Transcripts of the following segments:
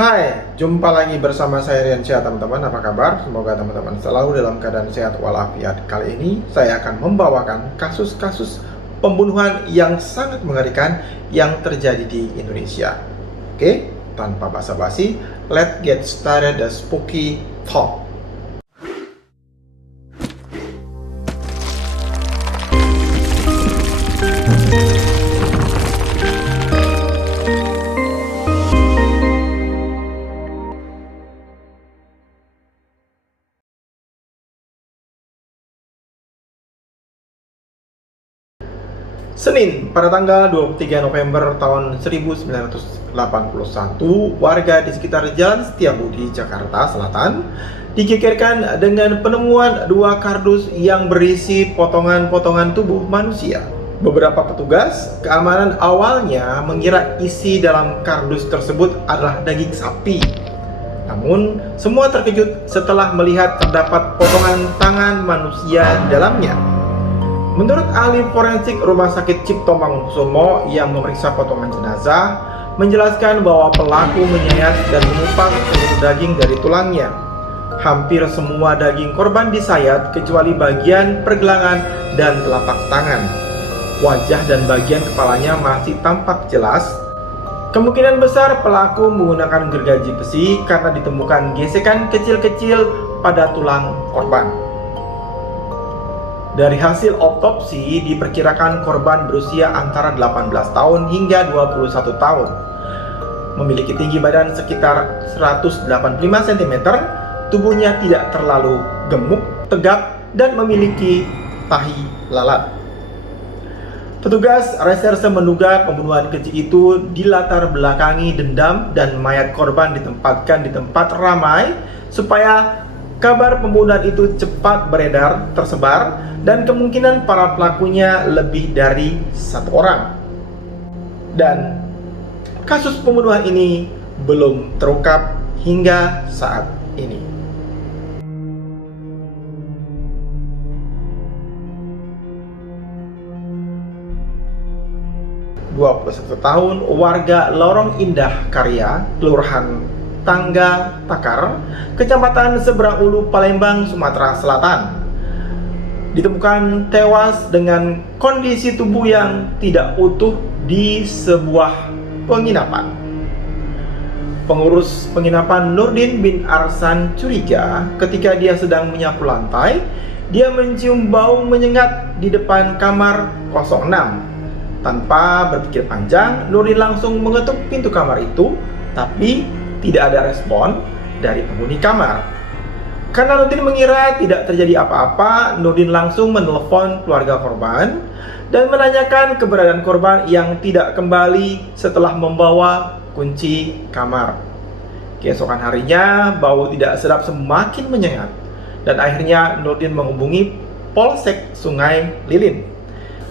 Hai, jumpa lagi bersama saya Rian Syah teman-teman. Apa kabar? Semoga teman-teman selalu dalam keadaan sehat walafiat. Kali ini saya akan membawakan kasus-kasus pembunuhan yang sangat mengerikan yang terjadi di Indonesia. Oke, tanpa basa-basi, let's get started the spooky talk. Senin, pada tanggal 23 November tahun 1981, warga di sekitar Jalan Setiabudi, Jakarta Selatan, digegerkan dengan penemuan dua kardus yang berisi potongan-potongan tubuh manusia. Beberapa petugas keamanan awalnya mengira isi dalam kardus tersebut adalah daging sapi. Namun, semua terkejut setelah melihat terdapat potongan tangan manusia di dalamnya. Menurut ahli forensik Rumah Sakit Cipto Mangunkusumo yang memeriksa potongan jenazah, menjelaskan bahwa pelaku menyayat dan mengupas seluruh daging dari tulangnya. Hampir semua daging korban disayat kecuali bagian pergelangan dan telapak tangan. Wajah dan bagian kepalanya masih tampak jelas. Kemungkinan besar pelaku menggunakan gergaji besi karena ditemukan gesekan kecil-kecil pada tulang korban. Dari hasil otopsi, diperkirakan korban berusia antara 18 tahun hingga 21 tahun. Memiliki tinggi badan sekitar 185 cm, tubuhnya tidak terlalu gemuk, tegap, dan memiliki tahi lalat. Petugas reserse menduga pembunuhan keji itu dilatar belakangi dendam dan mayat korban ditempatkan di tempat ramai supaya kabar pembunuhan itu cepat beredar, tersebar, dan kemungkinan para pelakunya lebih dari satu orang. Dan kasus pembunuhan ini belum terungkap hingga saat ini. Tahun, warga Lorong Indah Karya, Kelurahan Tangga Takar, Kecamatan Seberang Ulu, Palembang, Sumatera Selatan, ditemukan tewas dengan kondisi tubuh yang tidak utuh di sebuah penginapan. Pengurus penginapan Nurdin bin Arsan curiga ketika dia sedang menyapu lantai, dia mencium bau menyengat di depan kamar 06. Tanpa berpikir panjang, Nurdin langsung mengetuk pintu kamar itu, tapi tidak ada respon dari penghuni kamar. Karena Nurdin mengira tidak terjadi apa-apa, Nurdin langsung menelepon keluarga korban dan menanyakan keberadaan korban yang tidak kembali setelah membawa kunci kamar. Keesokan harinya, bau tidak sedap semakin menyengat dan akhirnya Nurdin menghubungi Polsek Sungai Lilin.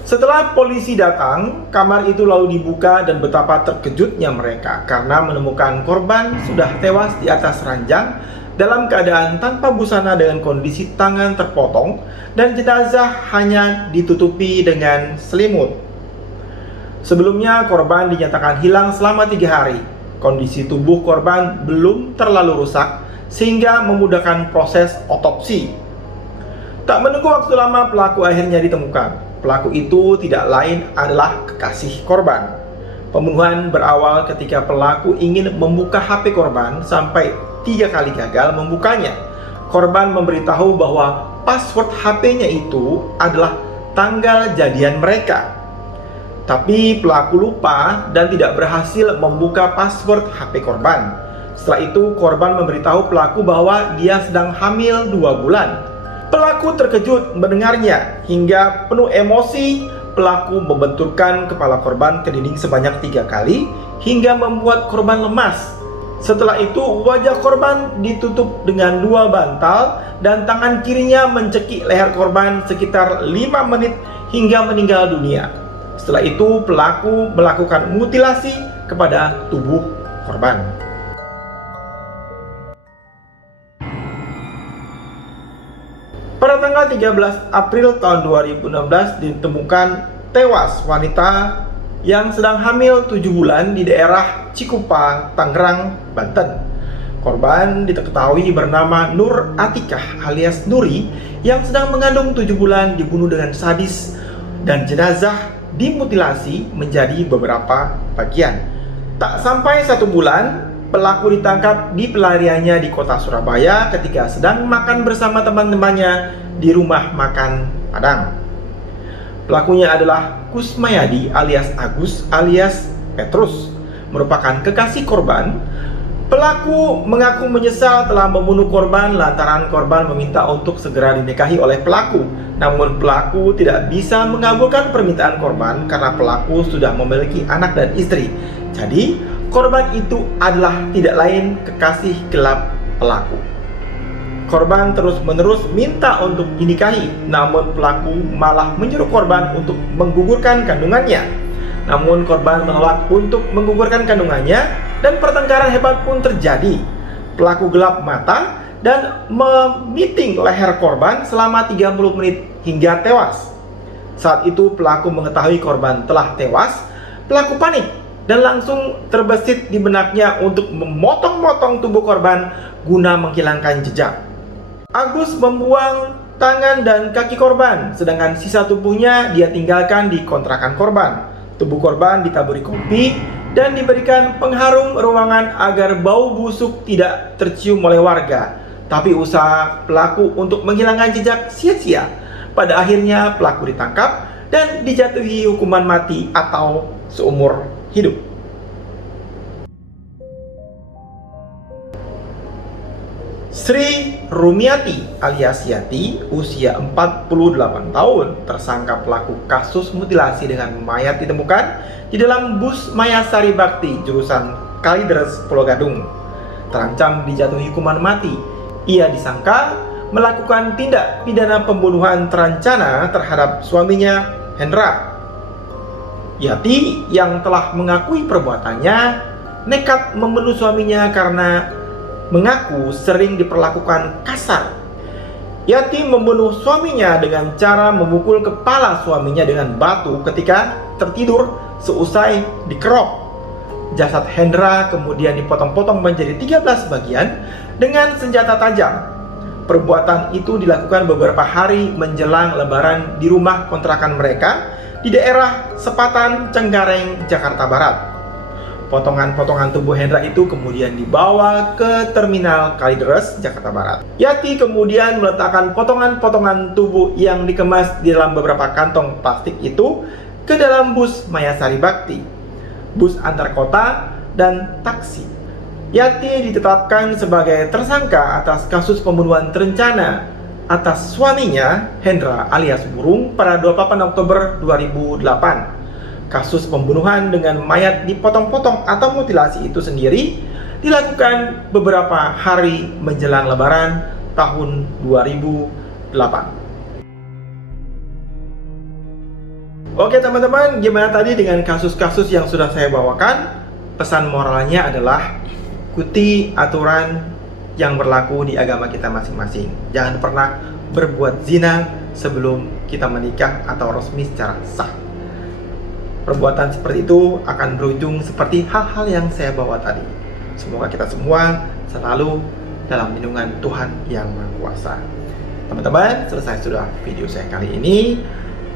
Setelah polisi datang, kamar itu lalu dibuka dan betapa terkejutnya mereka karena menemukan korban sudah tewas di atas ranjang dalam keadaan tanpa busana dengan kondisi tangan terpotong dan jenazah hanya ditutupi dengan selimut. Sebelumnya korban dinyatakan hilang selama 3 hari. Kondisi tubuh korban belum terlalu rusak sehingga memudahkan proses otopsi. Tak menunggu waktu lama, pelaku akhirnya ditemukan. Pelaku itu tidak lain adalah kekasih korban. Pembunuhan berawal ketika pelaku ingin membuka HP korban sampai 3 kali gagal membukanya. Korban memberitahu bahwa password HP-nya itu adalah tanggal jadian mereka. Tapi pelaku lupa dan tidak berhasil membuka password HP korban. Setelah itu korban memberitahu pelaku bahwa dia sedang hamil 2 bulan. Pelaku terkejut mendengarnya hingga penuh emosi. Pelaku membenturkan kepala korban ke dinding sebanyak 3 kali hingga membuat korban lemas. Setelah itu wajah korban ditutup dengan 2 bantal dan tangan kirinya mencekik leher korban sekitar 5 menit hingga meninggal dunia. Setelah itu pelaku melakukan mutilasi kepada tubuh korban. Pada tanggal 13 April tahun 2016 ditemukan tewas wanita yang sedang hamil 7 bulan di daerah Cikupa, Tangerang, Banten. Korban diketahui bernama Nur Atikah alias Nuri yang sedang mengandung 7 bulan dibunuh dengan sadis dan jenazah dimutilasi menjadi beberapa bagian. Tak sampai 1 bulan, pelaku ditangkap di pelariannya di kota Surabaya ketika sedang makan bersama teman-temannya di rumah makan Padang. Pelakunya adalah Kusmayadi alias Agus alias Petrus, merupakan kekasih korban. Pelaku mengaku menyesal telah membunuh korban lantaran korban meminta untuk segera dinikahi oleh pelaku. Namun pelaku tidak bisa mengabulkan permintaan korban karena pelaku sudah memiliki anak dan istri. Jadi, korban itu adalah tidak lain kekasih gelap pelaku. Korban terus-menerus minta untuk dinikahi, namun pelaku malah menyuruh korban untuk menggugurkan kandungannya. Namun korban menolak untuk menggugurkan kandungannya dan pertengkaran hebat pun terjadi. Pelaku gelap mata dan memiting leher korban selama 30 menit hingga tewas. Saat itu pelaku mengetahui korban telah tewas, pelaku panik dan langsung terbesit di benaknya untuk memotong-motong tubuh korban guna menghilangkan jejak. Agus membuang tangan dan kaki korban, sedangkan sisa tubuhnya dia tinggalkan di kontrakan korban. Tubuh korban ditaburi kopi dan diberikan pengharum ruangan agar bau busuk tidak tercium oleh warga. Tapi usaha pelaku untuk menghilangkan jejak sia-sia. Pada akhirnya pelaku ditangkap dan dijatuhi hukuman mati atau seumur hidup. Sri Rumiati alias Yati, usia 48 tahun, tersangka pelaku kasus mutilasi dengan mayat ditemukan di dalam bus Maya Sari Bakti jurusan Kalideres, Pulau Gadung. Terancam dijatuhi hukuman mati. Ia disangka melakukan tindak pidana pembunuhan terencana terhadap suaminya Hendra. Yati yang telah mengakui perbuatannya nekat membunuh suaminya karena mengaku sering diperlakukan kasar. Yati membunuh suaminya dengan cara memukul kepala suaminya dengan batu ketika tertidur seusai dikerok. Jasad Hendra kemudian dipotong-potong menjadi 13 bagian dengan senjata tajam. Perbuatan itu dilakukan beberapa hari menjelang Lebaran di rumah kontrakan mereka di daerah Sepatan, Cengkareng, Jakarta Barat. Potongan-potongan tubuh Hendra itu kemudian dibawa ke terminal Kalideres, Jakarta Barat. Yati kemudian meletakkan potongan-potongan tubuh yang dikemas di dalam beberapa kantong plastik itu ke dalam bus Maya Sari Bakti, bus antar kota, dan taksi. Yati ditetapkan sebagai tersangka atas kasus pembunuhan terencana atas suaminya Hendra alias Burung pada 28 Oktober 2008. Kasus pembunuhan dengan mayat dipotong-potong atau mutilasi itu sendiri dilakukan beberapa hari menjelang Lebaran tahun 2008. Oke teman-teman, gimana tadi dengan kasus-kasus yang sudah saya bawakan? Pesan moralnya adalah ikuti aturan yang berlaku di agama kita masing-masing. Jangan pernah berbuat zina sebelum kita menikah atau resmi secara sah. Perbuatan seperti itu akan berujung seperti hal-hal yang saya bawa tadi. Semoga kita semua selalu dalam lindungan Tuhan Yang Maha Kuasa. Teman-teman, selesai sudah video saya kali ini.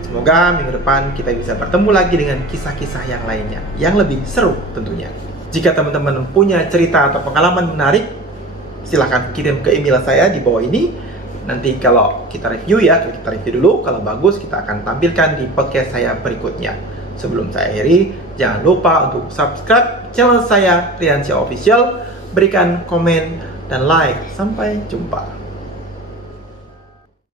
Semoga minggu depan kita bisa bertemu lagi dengan kisah-kisah yang lainnya, yang lebih seru tentunya. Jika teman-teman punya cerita atau pengalaman menarik, silahkan kirim ke email saya di bawah ini. Nanti kalau kita review kita review dulu. Kalau bagus, kita akan tampilkan di podcast saya berikutnya. Sebelum saya akhiri, jangan lupa untuk subscribe channel saya Riansyah Official, berikan komen dan like. Sampai jumpa.